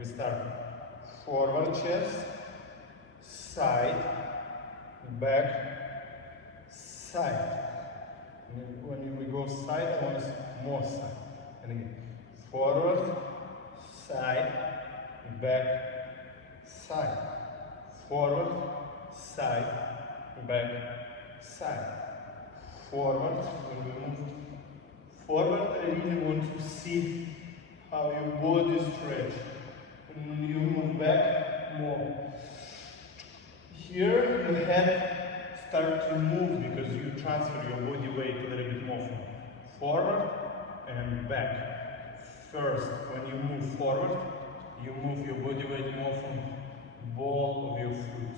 we start forward chest, side, back, side. When we go side, I want more side. And again, forward, side, back, side. Forward, side, back, side. Forward, when we move forward, I really want to see how your body stretch. When you move back, more. Here, your head start to move because you transfer your body weight a little bit more from forward and back. First, when you move forward, you move your body weight more from ball of your foot.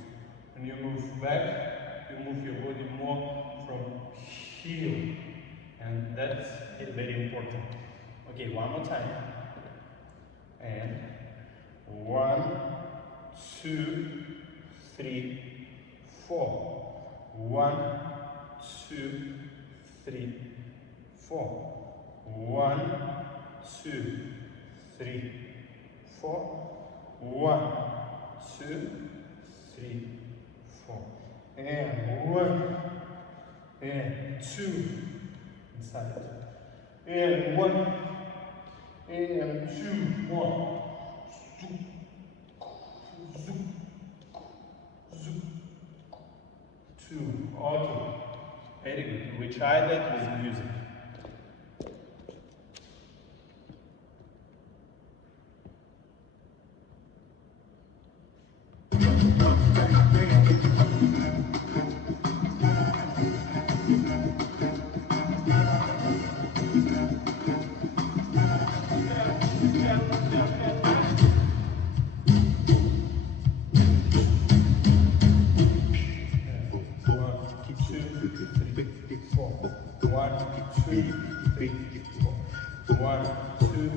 When you move back, you move your body more from heel. And that's very important. Okay, one more time. And 1, 2, 3, 4. 1, 2, 3, 4. 1, 2, 3, 4. 1, 2, 3, 4. And 1, and 2. Inside. And 1, and 2. 1. 2. Okay. Very good. We try that with music. One, two,